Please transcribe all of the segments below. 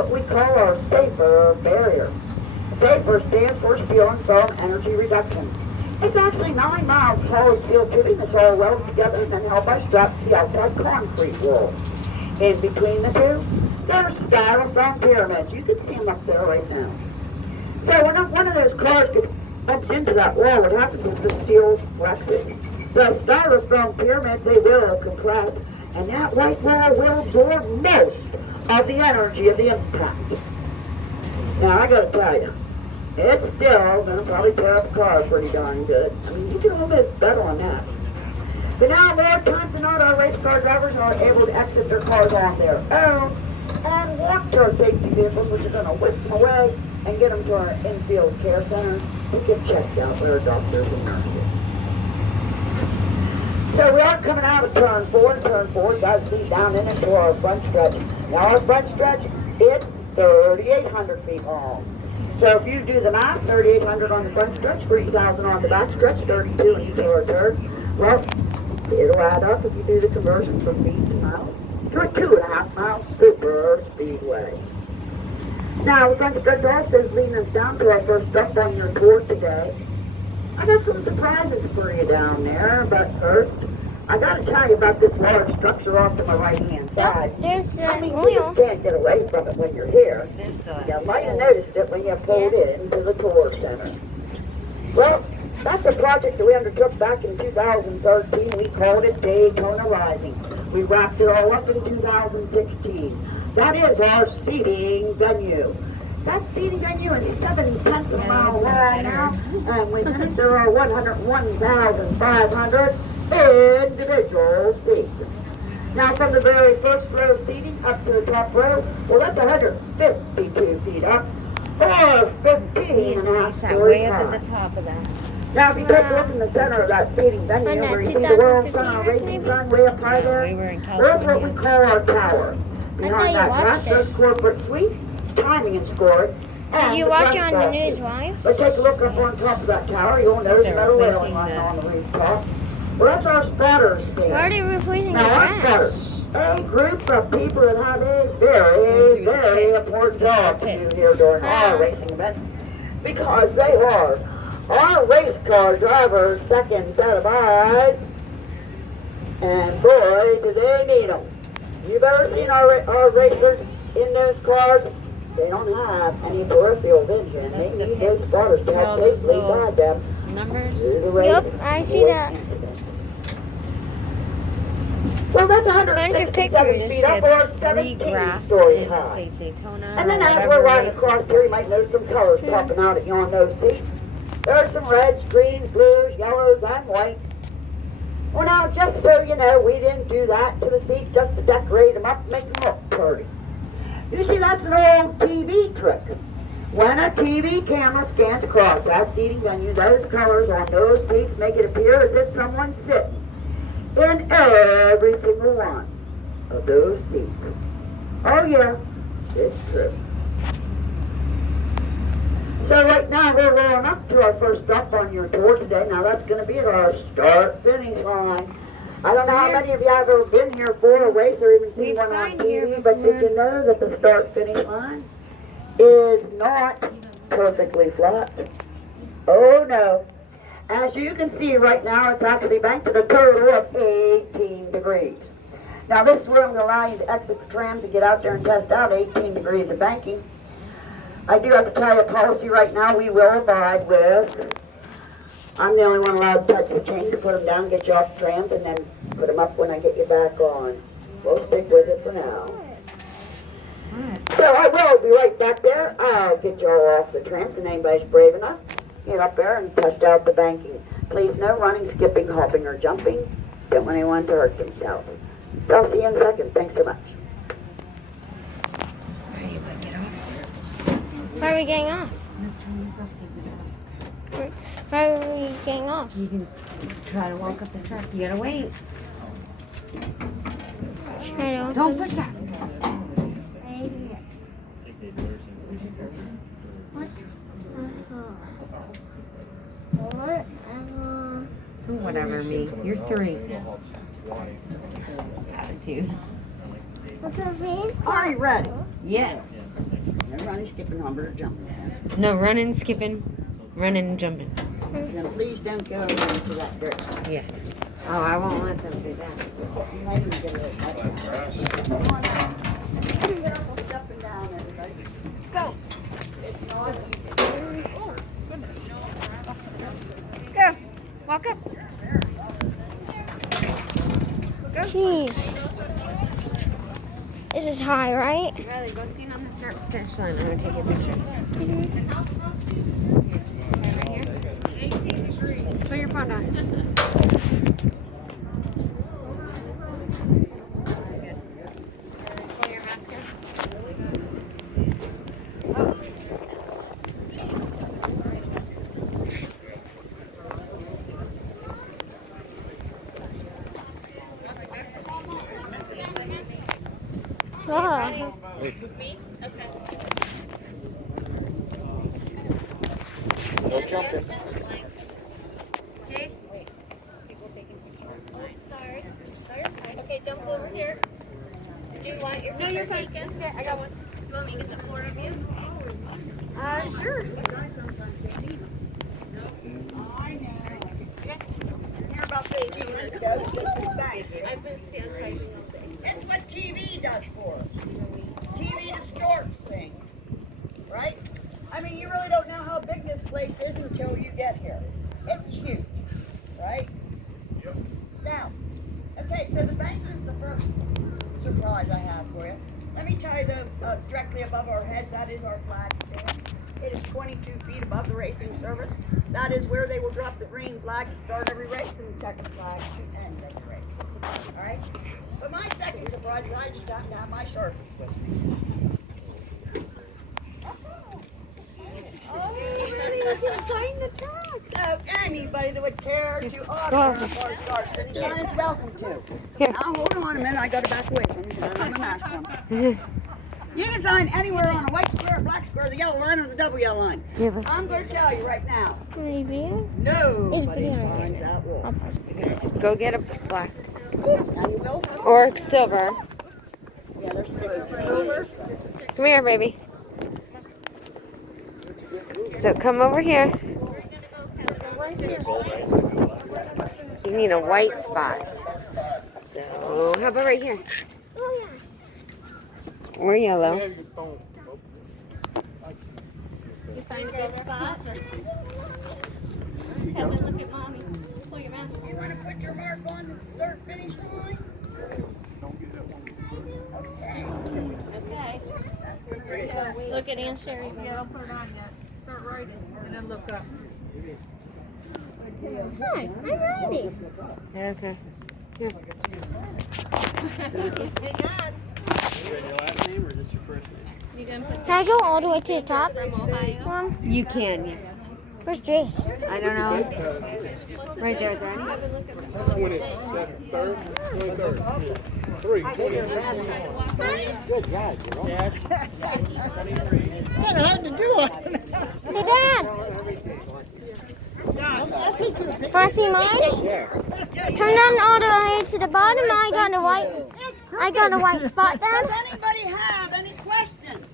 what we call our safer barrier. SAFER stands for Steel and Foam Energy Reduction. It's actually 9 miles of hollow steel tubing that's all welded together and then held by straps to the outside concrete wall. In between the two, there's styrofoam pyramids. You can see them up there right now. So when one of those cars bumps into that wall, what happens is the steel's flexing. The styrofoam pyramids, they will compress, and that white wall will absorb most of the energy of the impact. Now, I gotta tell you, it's still gonna probably tear up the car pretty darn good. I mean, you can almost bet on that. But now, more times than not, our race car drivers are able to exit their cars on their own and walk to our safety vehicles, which are gonna whisk them away and get them to our infield care center to get checked out by our doctors and nurses. So we are coming out of turn 4. Turn 4, guys, see down in into our front stretch. Now, our front stretch, it's 3,800 feet long. So if you do the math, 3,800 on the front stretch, 3,000 on the back stretch, 32 in each of our turns. Well, it'll add up if you do the conversion from feet to miles to a 2.5 mile super speedway. Now, the front stretch also is leading us down to our first stop on your tour today. I got some surprises for you down there, but first, I gotta tell you about this large structure off to my right-hand side. Yep, there's the I mean, oil. you just can't get away from it when you're here. There's the You might have noticed it when you pulled into the tour center. Well, that's a project that we undertook back in 2013. We called it Daytona Rising. We wrapped it all up in 2016. That is our seating venue. That seating venue is 7/10 of a mile long now, and within it there are 101,500 individual seats. Now from the very first row seating up to the top row, well, that's 152 feet up, or 15 and a half sat stories way up high. at the top of that. Now if you take a look in the center of that seating venue, where you see the world sun, racing sun way up high there, We were in there's what we California. call our tower. I Behind thought you that watched glass, it. there's corporate suites, timing and scoring. Did you watch it on the news live? But take a look up on top of that tower. You'll notice They're metal railing replacing line the- on the rooftop. Well, that's our spotter stand. Why are they replacing the Now, our grass? spotters, a group of people that have a very important job to do here during our racing events, because they are our race car drivers' second set of eyes, and boy, do they need them. You've ever seen our racers in those cars? They don't have any peripheral vision. That's They the need those pits. spotters to So help those safely little guide them Numbers. through the race. Yep, I see that. Well, that's Bunch of 167 pictures. feet up or It's 17 grass stories and high. say Daytona. And then or as whatever we're riding race across is here, you might notice some colors popping out at you on those seats. There are some reds, greens, blues, yellows, and whites. Well, now, just so you know, we didn't do that to the seats just to decorate them up and make them look pretty. You see, that's an old TV trick. When a TV camera scans across that seating venue, those colors on those seats make it appear as if someone's sitting in every single one of those seats. Oh yeah, it's true. So right now we're rolling up to our first stop on your tour today. Now that's going to be at our start-finish line. I don't know how many of you have ever been here for a race or even seen We've one on signed here TV, but did you know that the start-finish line is not perfectly flat? Oh no. As you can see right now, it's actually banked at a total of 18 degrees. Now this room will allow you to exit the trams and get out there and test out 18 degrees of banking. I do have to tell you a policy right now we will abide with. I'm the only one allowed to touch the chain to put them down, get you off the trams, and then put them up when I get you back on. We'll stick with it for now. So I will be right back there. I'll get you all off the trams, and anybody's brave enough, get up there and test out the banking. Please no running, skipping, hopping, or jumping. Don't want anyone to hurt themselves. So I'll see you in a second. Thanks so much. Alright, you might get off. Why are we getting off? Let's turn this off so you can get off. Why are we getting off? You can try to walk up the track. You gotta wait. Don't push that. Do whatever, me. You're 3. Attitude. What's up, man? Alright, ready. Yes. No running, skipping, humping, or jumping. No running, skipping, running, jumping. Then please don't go into that dirt. Yeah. Oh, I won't let them do that. You might even get a little wet. Come on out. Be careful stepping down, everybody. Go. It's not easy. Go. Walk up. Jeez. This is high, right? Riley, go stand on the start finish line. I'm going to take your picture. Stand right here. Put your phone down. Pull your mask up. Oh. No jumping. Case? Sorry. Okay, dump over here. Do you want your you're fine. I got one. You want me to get the floor of you? Sure. Hear about Daytona, just as bad. I've been sanitizing all day. It's what TV does for us. TV distorts things, right? I mean, you really don't know how big this place is until you get here. It's huge, right? Yep. Now, okay, so the bank is the first surprise I have for you. Let me tell you, directly above our heads, that is our flag stand. It is 22 feet above the racing service. That is where they will drop the green flag to start every race and the checkered flag to end every race. All right? But my second surprise is I just got to have my Sharpies with me. Oh, everybody can sign the tags. So anybody that would care to autograph our Sharpies is welcome to. Here. Now hold on a minute, I got to back away from you because I don't have my mask on. You can sign anywhere on a white square, black square, the yellow line, or the double yellow line. Yeah, let's I'm going to tell you right now, Maybe. nobody It's signs that wall. I'll pass. go get a black. And you will? Or silver. Yeah, they're stickers. Silver? Come here, baby. So come over here. You need a white spot. So how about right here? Oh, yeah. Or yellow. You find a good spot? Have a look at mommy. Pull your mask You want to put your mark on the start finish line? Okay. Okay. Look at Aunt Sherry. Yeah, don't put it on yet. Start writing and then look up. Hi, I'm ready. Okay. Here. Your last name or just your first name? You gonna put Can I go all the way to the top? from Ohio? Mom, You can. Yeah. where's Jace? I don't know. Right there, Daddy. Have a look at 23rd. 23rd. 3. 20. Good God, you're on. Kind of hard to do it. Hey, Dad. Want to see mine? Yeah. Come down all the way to the bottom. I got a white spot Does then. anybody have any questions?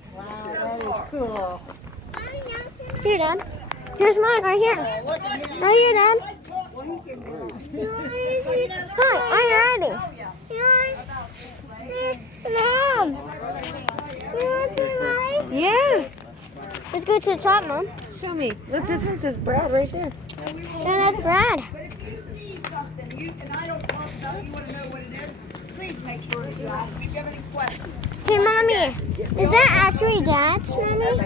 Cool. Here, Dad. Here's mine right here. Right here, Dad. Hi, I'm ready. Mom. You want to see mine? Yeah. Let's go to the top, Mom. Show me. Look, this one says Brad right there. And that's Brad. But if you see something, and I don't know stuff, you want to know what it is, please make sure that you ask me if you have any questions. Hey, Mommy. Is that actually Dad's, Mommy?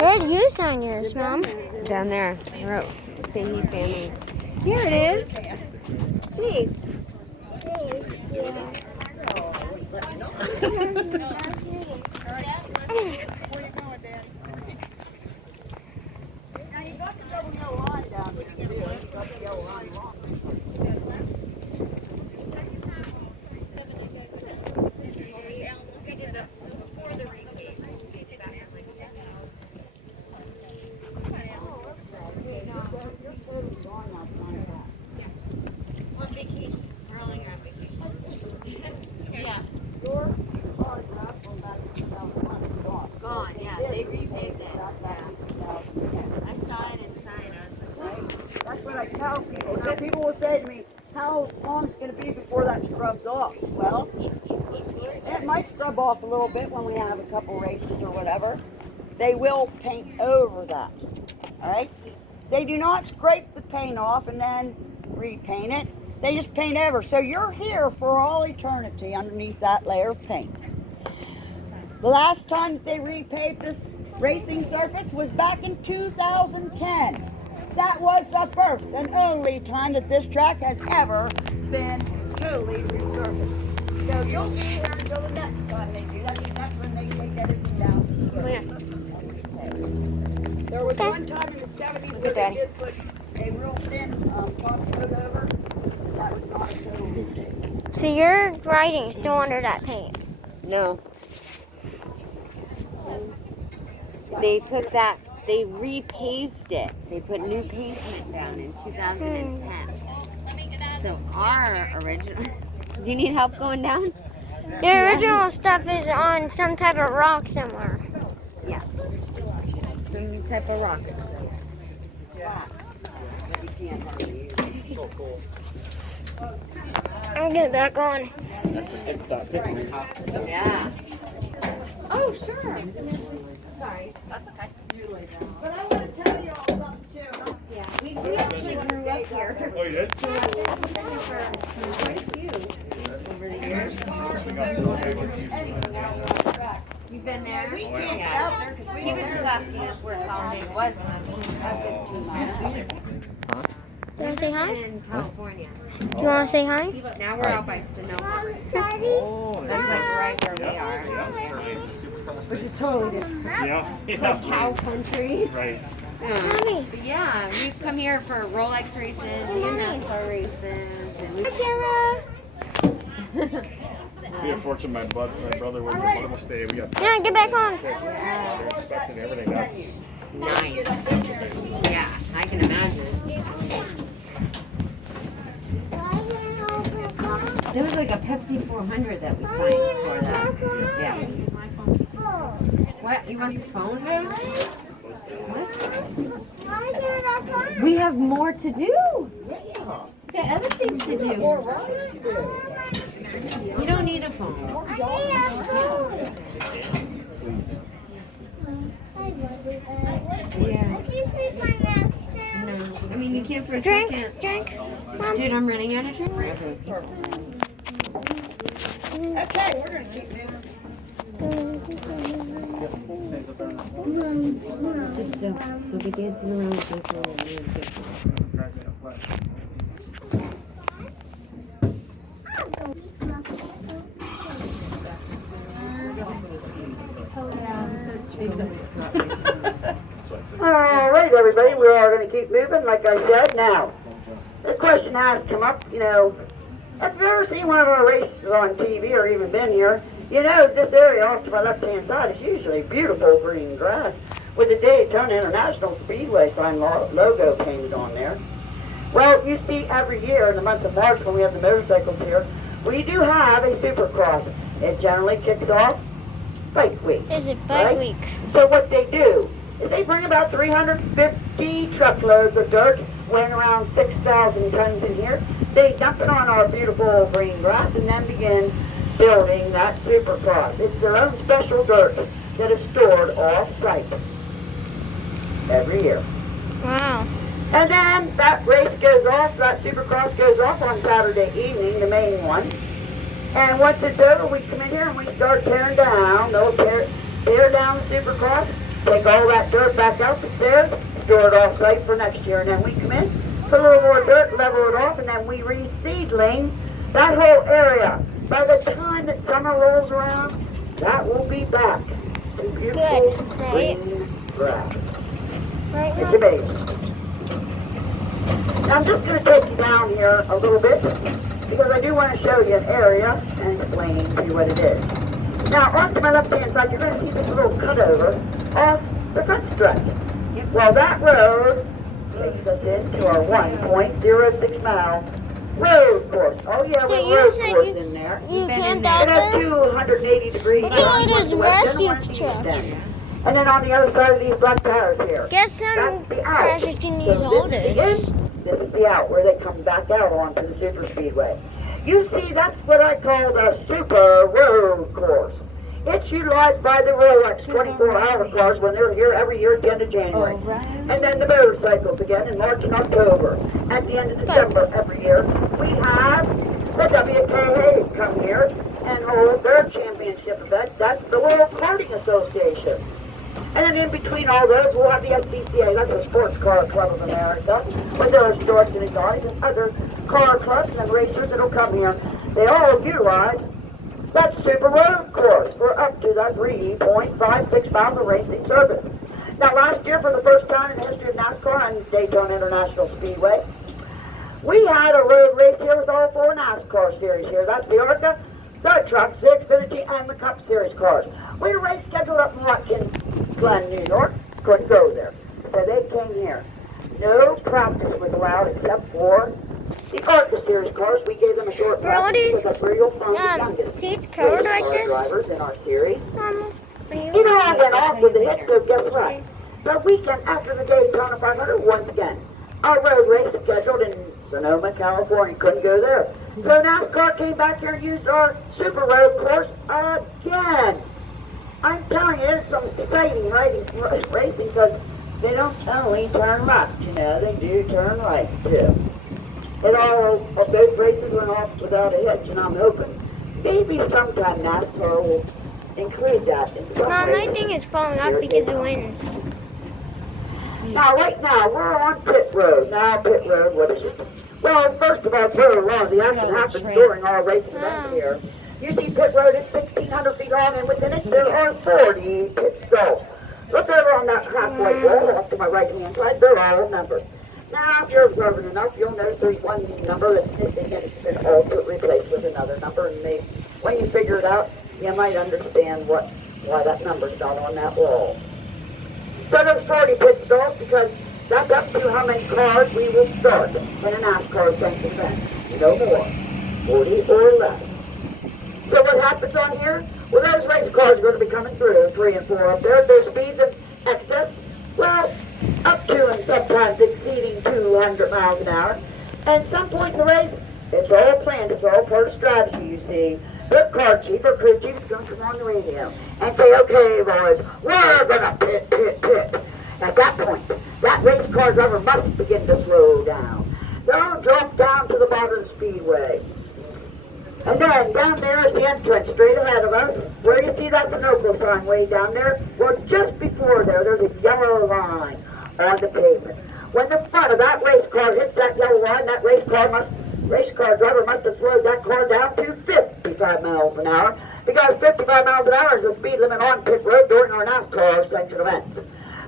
Where did you sign yours, Mom? Down there. I wrote Fahey family. Here it is. Jeez. Now you got the double yellow line down there. You got the yellow line wrong. You're totally wrong now, Monica. On vacation. We're only on vacation. You're They repaved it. I saw it inside. I was like, That's what I tell people. Now, people will say to me, how long is it going to be before that scrubs off? Well, it might scrub off a little bit when we have a couple races or whatever. They will paint over that. All right? They do not scrape the paint off and then repaint it. They just paint over. So you're here for all eternity underneath that layer of paint. The last time that they repaved this racing surface was back in 2010. That was the first and only time that this track has ever been totally resurfaced. So you'll be here until the next time they do that. That's when they take everything down. There was one time in the 70s where they did put a real thin top coat over. That was not a total. So your writing is still under that paint. no. They took that, they repaved it. They put new pavement down in 2010. So our original, do you need help going down? Your original stuff is on some type of rock somewhere. Yeah. Some type of rocks. I'll get back on. That's a good stop picking. Yeah. Oh, sure. Sorry. That's okay. But I want to tell you all something too. Yeah. We actually grew up here. Oh, you did? So I've been here for quite a few over the years. You've been there? Yeah. He was just asking us where Talladega was, and I told him I've been 2 miles. You want to say hi? In California. You want to say hi? Now we're out by Sonoma. Oh, That's like right where we are. Which is totally different. yeah. It's like cow country. Right. Mommy. But yeah, we've come here for Rolex races and NASCAR races. And we've We have fortune. My brother was in Mother Stay. We got Yeah, get back on. they're inspecting everything. That's nice. Yeah, I can imagine. There was like a Pepsi 400 that we signed for that. Yeah. What? You want the phone? What? We have more to do. We got other things to do. You don't need a phone. Yeah. No. I mean, you can't for a second. Drink. Dude, I'm running out of drink. Okay, we're going to keep moving. Sit still. Don't be dancing around with my phone. All right, everybody, we are going to keep moving, like I said. Now, the question has come up, if you've ever seen one of our races on TV or even been here, this area off to my left-hand side is usually beautiful green grass with the Daytona International Speedway sign logo painted on there. Well, you see every year in the month of March when we have the motorcycles here, we do have a supercross. It generally kicks off bike week. Is it bike right? week? So what they do is they bring about 350 truckloads of dirt, weighing around 6,000 tons in here. They dump it on our beautiful green grass and then begin building that supercross. It's their own special dirt that is stored off-site every year. Wow. And then that race goes off, that supercross goes off on Saturday evening, the main one. And once it's over, we come in here and we start tearing down. They'll tear down the supercross, take all that dirt back out the stairs, store it off-site for next year. And then we come in, put a little more dirt, level it off, and then we reseedling that whole area. By the time that summer rolls around, that will be back to beautiful Good, right? green grass. Right It's now? amazing. Now I'm just going to take you down here a little bit because I do want to show you an area and explain to you what it is. Now off to my left-hand side, you're going to see this little cutover off the front stretch. Well, that road takes us into our 1.06 mile road course. Oh yeah, So we you road said course you- in there. You camped It out has there? 280 degrees. Look at all those north, west, rescue and west, east, trucks. then. And then on the other side of these black tires here. Guess some That's the out. crashes can use So all this is this. the in, this is the out, where they come back out onto the super speedway. You see, that's what I call the super road course. It's utilized by the Rolex 24-hour cars when they're here every year at the end of January. And then the motorcycles again in March and October. At the end of December every year, we have the WKA come here and hold their championship event. That's the World Karting Association. And then in between all those, we'll have the SCCA, that's the Sports Car Club of America, with their historic and exotic and other car clubs and racers that'll come here. They all utilize that super road course for up to that 3.56 miles of racing service. Now last year, for the first time in the history of NASCAR on Daytona International Speedway, we had a road race here with all 4 NASCAR series here. That's the ARCA, the Trucks, the Xfinity, and the Cup Series cars. We had a race scheduled up in Watkins Glen, New York. Couldn't go there. So they came here. No practice was allowed except for the ARCA Series cars. We gave them a short Were all practice these, because that's where you'll find the youngest seats covered like car this? drivers in our series. When You know, I went off with the hit, so guess what? The weekend after the Daytona 500, once again, our road race scheduled in Sonoma, California. Couldn't go there. So NASCAR came back here and used our super road course again. I'm telling you, it's some exciting racing because they don't only turn left, you know, they do turn right too. And all of those races went off without a hitch, and I'm hoping maybe sometime NASCAR will include that in some Mom, my races. thing is falling off because of winds. Now, right now, we're on pit road. Now, pit road, what is it? Well, first of all, very long. The action happens during our racing events here. You see pit road is 1,600 feet long, and within it there are 40 pit stalls. Look over on that halfway wall off to my right-hand side. They're all numbered. Now, if you're observant enough, you'll notice there's one number that's missing, and it's been altered, replaced with another number. And when you figure it out, you might understand why that number's not on that wall. So there's 40 pit stalls because that's up to how many cars we will start in a NASCAR sanctioned event. No more. 40 or less. So what happens on here? Well, those race cars are going to be coming through, 3 and 4 up there. Their speeds in excess, well, up to and sometimes exceeding 200 miles an hour. And some point in the race, it's all planned. It's all part of strategy, you see. The car chief or crew chief is going to come on the radio and say, okay, boys, we're going to pit. At that point, that race car driver must begin to slow down. They'll drop down to the bottom of the speedway. And then down there is the entrance straight ahead of us. Where you see that Sunoco sign way down there? Well, just before there's a yellow line on the pavement. When the front of that race car hits that yellow line, that race car driver must have slowed that car down to 55 miles an hour, because 55 miles an hour is the speed limit on pit road during our NASCAR sanctioned events.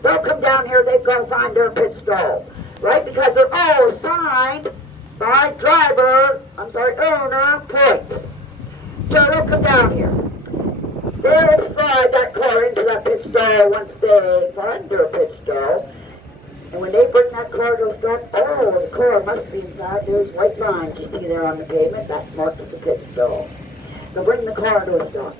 They'll come down here, they've got to find their pit stall, right? Because they're all signed by owner plate. So they'll come down here. They'll slide that car into that pit stall once they find their pit stall. And when they bring that car to a stop, the car must be inside those white lines you see there on the pavement. That marks the pit stall. They'll bring the car to a stop.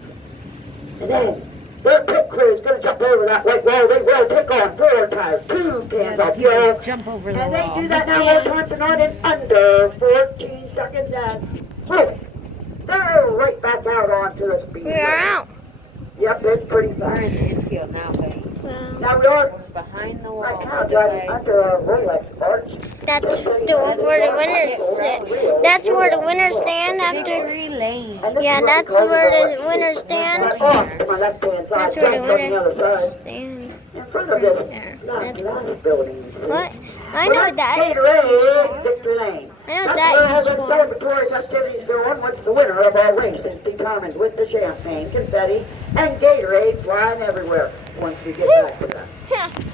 And then their pit crew is going to jump over that white wall. They will pick on 4 tires, 2 cans of fuel. Jump over the And wall. they do that now more times than not in under 14 seconds. And boom, they're right back out onto the speedway. We are out. Yep, it's pretty We're in fast. the infield now, buddy. Now we are Behind the wall. right now driving under a Rolex arch. That's where the winners sit. That's where the winners stand after. Victory lane. Yeah, that's where the winners stand. Off to my left-hand side, That's where the on the other winners side. stand. In front of this There. nice That's cool. building. you see. What? I know Well, that. Gatorade, Victory Lane. I know That's that where all is the for. celebratory festivities go on once the winner of our race is determined with the champagne, confetti, and Gatorade flying everywhere once we get back to that.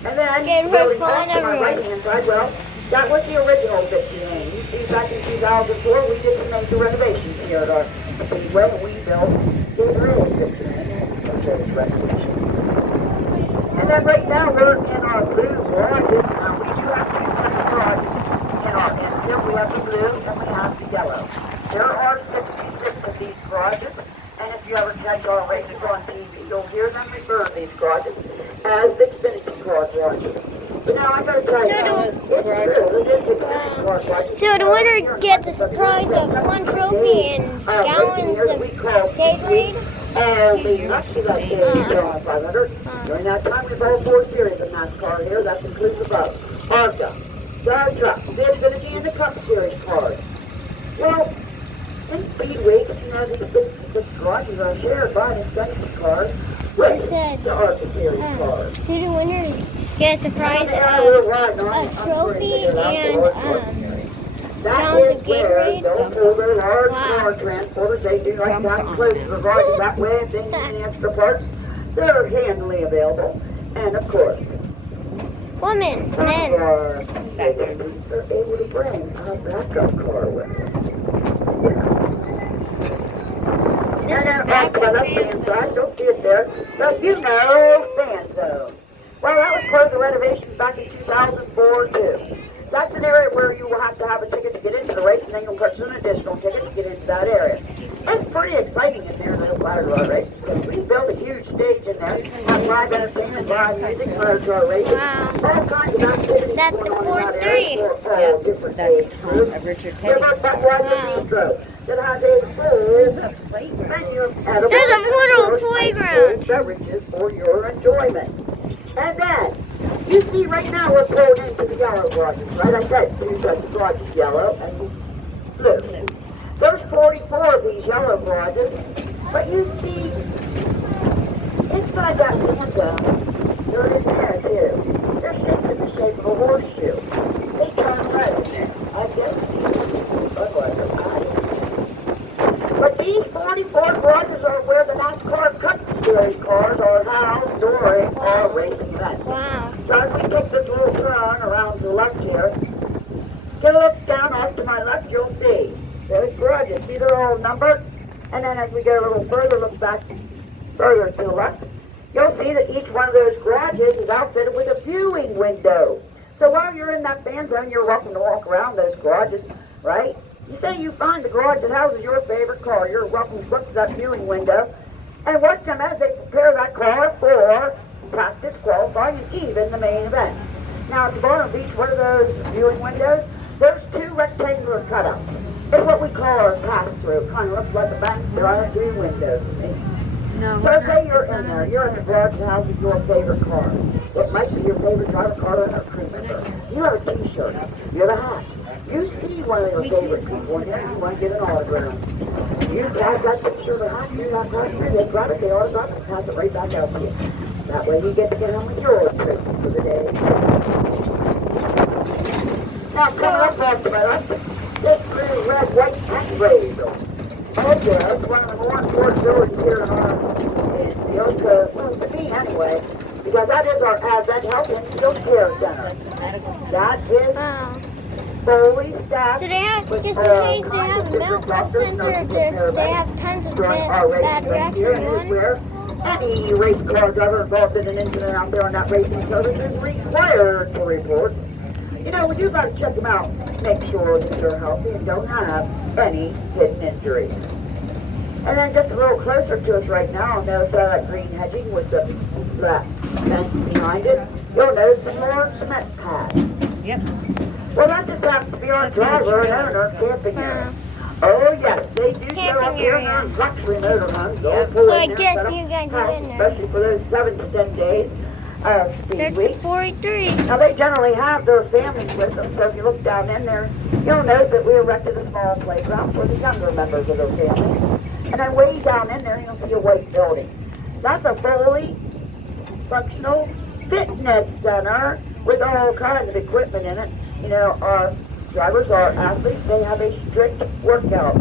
And then, Gatorade going flying back to my everywhere. right-hand side, well, that was the original Victory Lane. You see, back in 2004, we did some major renovations here at our Speedway, and we built Gatorade Victory Lane. That's those renovations. And then right now, we're in our blue garages. We do have 2 sets of garages in our infield. We have the blue and we have the yellow. There are 66 of these garages, and if you ever catch our races on TV, you'll hear them refer to these garages as the Xfinity car watches. But now I gotta tell you, it's true, it is the Xfinity car watches. So the winner gets a surprise of 1 trophy and gallons of Gatorade. And we must be that Daytona 500. During that time, we've all 4 series of NASCAR here. That's inclusive of ARCA, Star Truck, the Xfinity, and the Cup Series cars. Well, in Speedway, you know, the garages are shared by the Xfinity cars with the ARCA Series cars. Do the winners get a surprise of a trophy and gallons of Gatorade? Those large car transporters, they do like down close to the garages that way. If they need any extra parts, they're handily available. And of course, Women, men. They're able to bring a backup car with them. This is That's backup. inside. Don't see it there. But you know, fan zone. Well, that was part of the renovations back in 2004 too. That's an area where you will have to have a ticket to get into the race, and then you'll purchase an additional ticket to get into that area. It's pretty exciting in there in the ladder rod race, because we built a huge stage in there, have live entertainment, live music, ladder rod races, all kinds of activities That's going the on in that 4-3. area for all different That's age Tom groups. of Richard There's Petty's a car. Budweiser Bistro that has a full menu of edibles There's a and little of course, playground. cold beverages for your enjoyment. And then, you see right now we're pulled into the yellow garages, right? I said the garage is yellow and blue. There's 44 of these yellow garages, but you see, inside that fan zone, there is there too. They're shaped in the shape of a horseshoe. They turn red in there. I guess but these 44 garages are where the NASCAR Cup Series cars are housed during our racing events. Wow. So as we take this little turn around to the left here, to look down off to my left, you'll see there's garages. See, they're all numbered. And then as we get a little further, look back further to the left, you'll see that each one of those garages is outfitted with a viewing window. So while you're in that fan zone, you're welcome to walk around those garages, right? You say you find the garage that houses your favorite car, you're welcome to look to that viewing window and watch them as they prepare that car for practice, qualifying, and even the main event. Now at the bottom of each one of those viewing windows, there's 2 rectangular cutouts. It's what we call our pass-through. Kind of looks like a bank. There are 3 windows. No, So say you're in there, you're in the garage that houses your favorite car. It might be your favorite driver, car, or crew member. You have a t-shirt, you have a hat. You see one of your favorite people in there, you want to get an autograph. You grab that t-shirt or hat, you're not quite sure, they grab it, they autograph it, and pass it right back out to you. That way you get to get home with your treat for the day. Now coming up off to my left, this pretty red, white tank razor. Oh yeah, it's one of the more important buildings here in our field, well, to me anyway, because that is our Advent Health and Field Care Center. That is fully staffed. So they have, with just in all case they have kinds a of medical doctors, center, nurses, they and have tons of during our bad racing event here, reactions and on. where any race car driver involved in an incident out there on that racing service is required to report. You know, when you got to check them out, make sure that you're healthy and don't have any hidden injuries. And then just a little closer to us right now, notice that green hedging with the black fence behind it. You'll notice some more cement pads. Yep. Well, that just happens to be our That's where the driver and trailers owner go. camping area. Oh yes, they do show up Camping here in area. their luxury motorhomes. Yep. Pull So I in there, guess set up you guys camp, win there. especially for those 7 to 10 days of Speed Week. 43. Now they generally have their families with them, so if you look down in there, you'll notice that we erected a small playground for the younger members of their family. And then way down in there, you'll see a white building. That's a fully functional fitness center with all kinds of equipment in it. You know, our drivers are athletes. They have a strict workout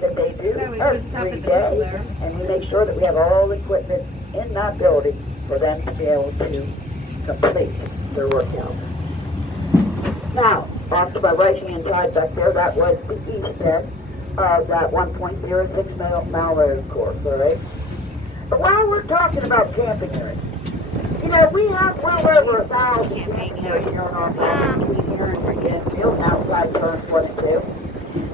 that they do every day. And we make sure that we have all the equipment in that building for them to be able to complete their workout. Now, off to my right-hand side back there, that was the east end of that 1.06 mile road course, all right? But while we're talking about camping areas, you know, we have well over 1,000 camping areas here on our property between here and Virginia Field and outside turns 1 and 2.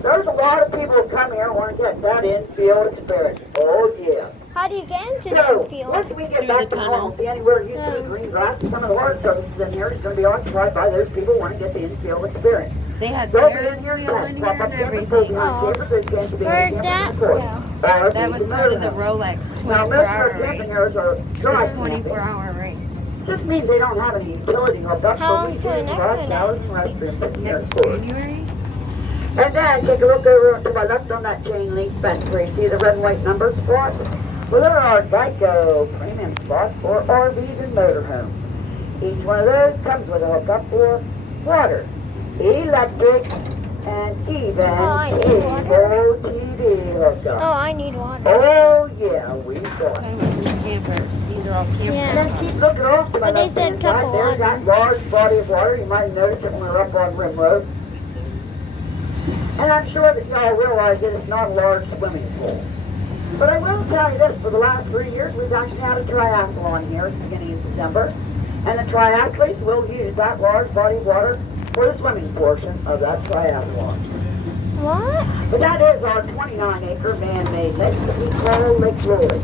There's a lot of people who come here and want to get that in-field experience. Oh, yeah. How do you get into the So, infield? once we get Through back the to tunnel. normalcy, anywhere you see green grass, some of the hard surfaces in here is going to be occupied by those people who want to get the infield experience. They had They'll be in Ferris here, wheel in pop here up and campers, pull everything. behind Oh. campers, there's going to be Heard camping that? support. Yeah. That was part of the Rolex Now, 24 most of our hour camping race. areas are It's dry a camping. 24-hour race. Just means they don't have any utility hookups, How but we long do till the next provide one showers is? and restrooms in here, of Next course. January? And then take a look over to my left on that chain link fence where you see the red and white numbered spots. Well, there are Geico premium spots for RVs and motorhomes. Each one of those comes with a hookup for water, electric, and even I need cable water. TV hookup. Oh, I need water. Oh yeah, we've got. Talking about these campers. These are all campers. Yeah. And then keep looking off to my But they left said hand cup side. of There's that large body of water. You might have noticed it when we were up on Rim Road. And I'm sure that y'all realize that it's not a large swimming pool. But I will tell you this, for the last 3 years, we've actually had a triathlon here at the beginning of December. And the triathletes will use that large body of water for the swimming portion of that triathlon. What? But that is our 29-acre man-made lake that we call Lake Lowry.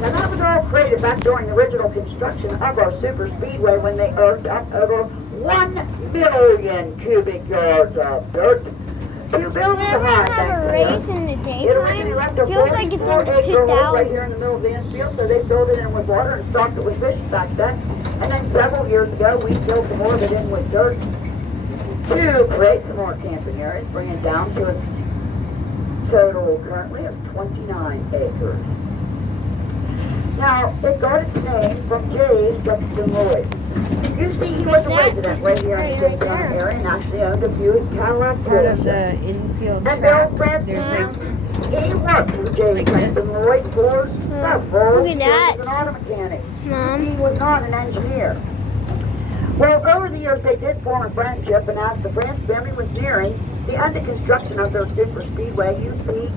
Now that was all created back during the original construction of our super speedway when they earthed up over 1 million cubic yards of dirt to build the Whenever high I have a banks race in the here. It originally daytime, left a feels like it's in the 44-acre hole right here in the 2000s. middle of the infield, so they filled it in with water and stocked it with fish back then. And then several years ago, we filled some more of it in with dirt to create some more camping areas, bring it down to its total currently of 29 acres. Now, it got its name from J. Sexton Lloyd. You see, he was a resident right here in the Right Daytona there. area and actually owned a Buick Cadillac Part of dealership. the infield And track. Bill Francis, There's like he worked for J. like this. Sexton Lloyd for several Look at years that. as an auto mechanic. Mom. He was not an engineer. Well, over the years, they did form a friendship, and as the France family was nearing the end of construction of their super speedway, you see,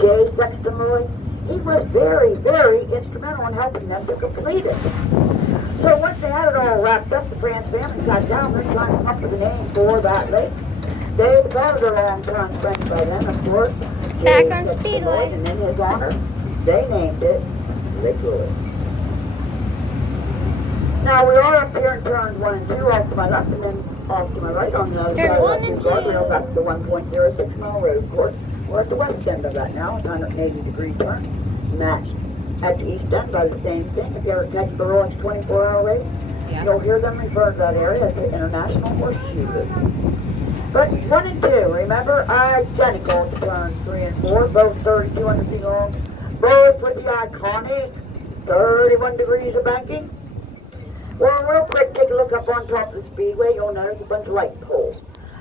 J. Sexton Lloyd, he was very, very instrumental in helping them to complete it. So once they had it all wrapped up, the France family sat down and trying to come up with a name for that lake. They developed a long-time friend by then, of course, Back J. on Sexton Speedway. Lloyd, and in his honor, they named it Lake Lloyd. Now we are up here in turns 1 and 2 off to my left and then off to my right on the other Turn side of 1 that and 2 2. guardrail. That's the 1.06 mile road course. We're at the west end of that now, 180-degree turn, matched at the east end by the same thing. If you ever catch the Rolex 24-hour race, Yeah. you'll hear them refer to that area as the International Horseshoe Route. But 1 and 2, remember, identical to turns 3 and 4, both 3,200 feet long, both with the iconic 31 degrees of banking. Well, real quick, take a look up on top of the speedway. You'll notice a bunch of light poles.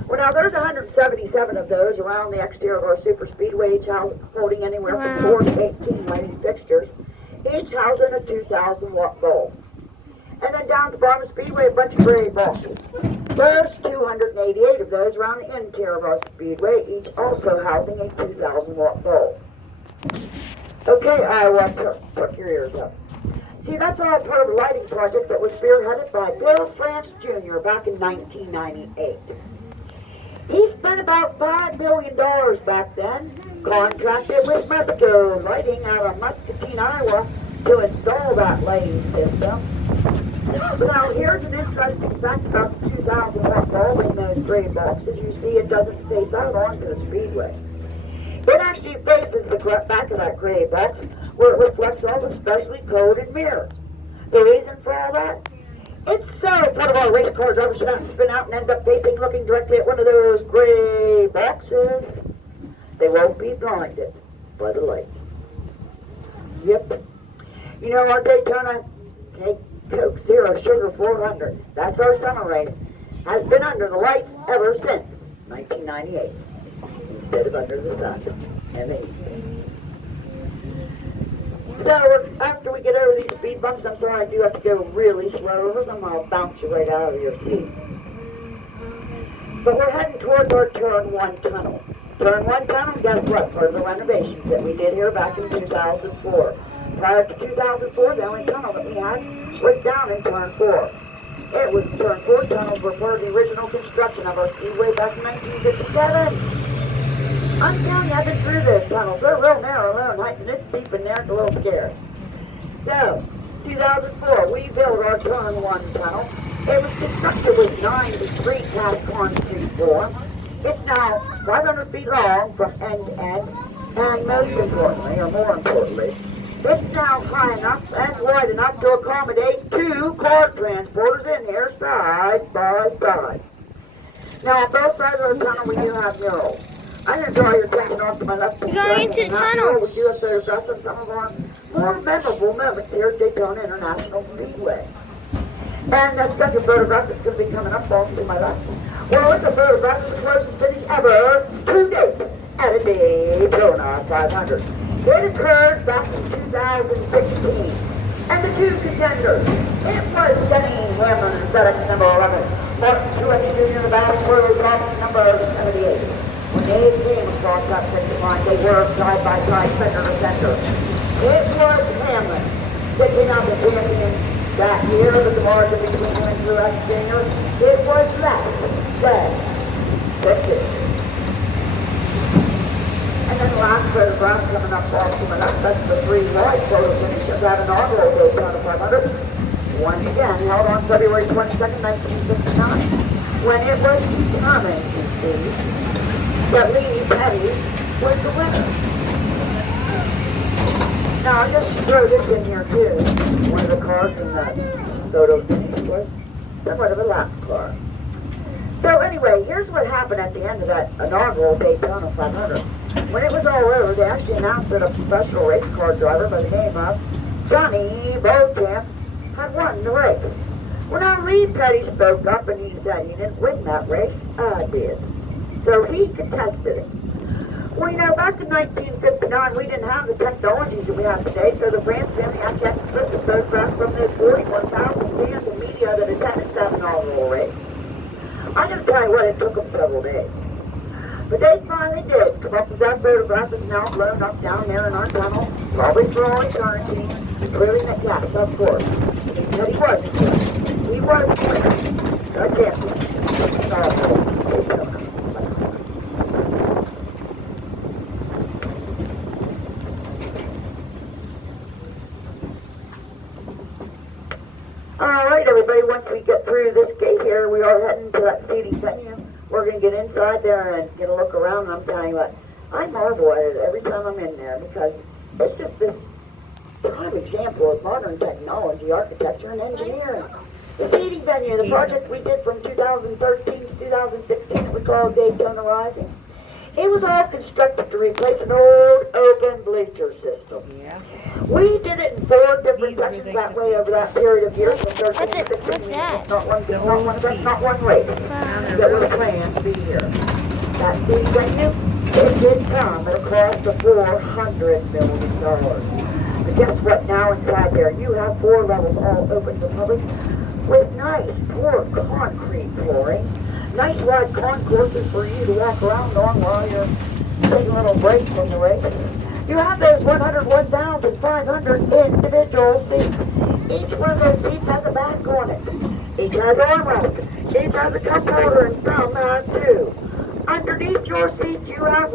Well, now there's 177 of those around the exterior of our super speedway, each holding anywhere from 4 to 18 lighting fixtures, each housing a 2,000-watt bulb. And then down at the bottom of the speedway, a bunch of gray boxes. There's 288 of those around the interior of our speedway, each also housing a 2,000-watt bulb. Okay, I tuck your ears up. See, that's all part of the lighting project that was spearheaded by Bill France Jr. back in 1998. He spent about $5 billion back then, contracted with Mesco Lighting out of Muscatine, Iowa, to install that lighting system. Now, here's an interesting fact about the 2,000-watt bulb in those gray boxes. You see, it doesn't face out onto the speedway. It actually faces the back of that gray box where it reflects all the specially coded mirrors. The reason for all that? It's so part of our race cars ever spin out and end up facing looking directly at one of those gray boxes. They won't be blinded by the light. Yep. You know, our Daytona Take Coke Zero Sugar 400, that's our summer race, has been under the lights ever since 1998. Instead of under the sun and the heat. So after we get over these speed bumps, I'm sorry I do have to go really slow over them. I'll bounce you right out of your seat. But we're heading towards our Turn 1 tunnel. Turn 1 tunnel, guess what? For the renovations that we did here back in 2004. Prior to 2004, the only tunnel that we had was down in Turn 4. It was Turn 4 tunnel before the original construction of our speedway back in 1957. I'm telling you, I've been through those tunnels. They're real narrow, low, and height, and it's deep in there. It's a little scary. So, 2004, we built our Turn 1 tunnel. It was constructed with 93 cast concrete form. It's now 500 feet long from end to end, and most importantly, or more importantly, it's now high enough and wide enough to accommodate 2 car transporters in here side by side. Now, on both sides of the tunnel, we do have murals. I'm going to draw your attention off to my left. You're going into the tunnel. We do have photographs of some of our more memorable moments here at Daytona International Speedway. And the second photograph that's going to be coming up off to my left. Well, it's a photograph of the closest finish ever to date at a Daytona 500. It occurred back in 2016. And the 2 contenders, it was Denny Hamlin and FedEx number 11. Martin Truex Jr. in the battle for the option number 78. When they came across that finish line, they were side by side, center to center. It was Hamlin that came out the champion that year with the margin between him and Truex Jr. It was less than 50. And then the last photograph coming up off to my left, that's the 3 wide photo finish of that inaugural Daytona 500. Once again, held on February 22nd, 1959, when it was determined to see that Lee Petty was the winner. Now, I'll just throw this in here too. One of the cars in that photo finish was somewhat of a lap car. So anyway, here's what happened at the end of that inaugural Daytona 500. When it was all over, they actually announced that a professional race car driver by the name of Johnny Beauchamp had won the race. Well, now Lee Petty spoke up and he said he didn't win that race. I did. So he contested it. Well, you know, back in 1959, we didn't have the technologies that we have today, so the France family actually had to split the photographs from those 41,000 fans and media that attended that inaugural race. I'm going to tell you what, it took them several days. But they finally did come up with that photograph that's now blown up down there in our tunnel, probably for all eternity, clearly that, yes, of course. He said he was. He was the champion. Alright everybody, once we get through this gate here, we are heading to that seating venue. We're going to get inside there and get a look around, and I'm telling you what, I marvel at it every time I'm in there because it's just this prime example of modern technology, architecture, and engineering. The seating venue, the project we did from 2013 to 2016, it was called Daytona Rising. It was all constructed to replace an old open bleacher system. Yeah. We did it in 4 different sections that way over that period of years. From 13 to 16, What's that? not one race. That was planned to be here. That seating venue, it did come at a cost of $400 million. But guess what? Now inside there, you have 4 levels all open to the public with nice, poor concrete flooring. Nice wide concourses for you to walk around on while you're taking a little break from the race. You have those 101,500 individual seats. Each one of those seats has a back on it. Each has armrest. Each has a cup holder, and some have 2. Underneath your seats, you have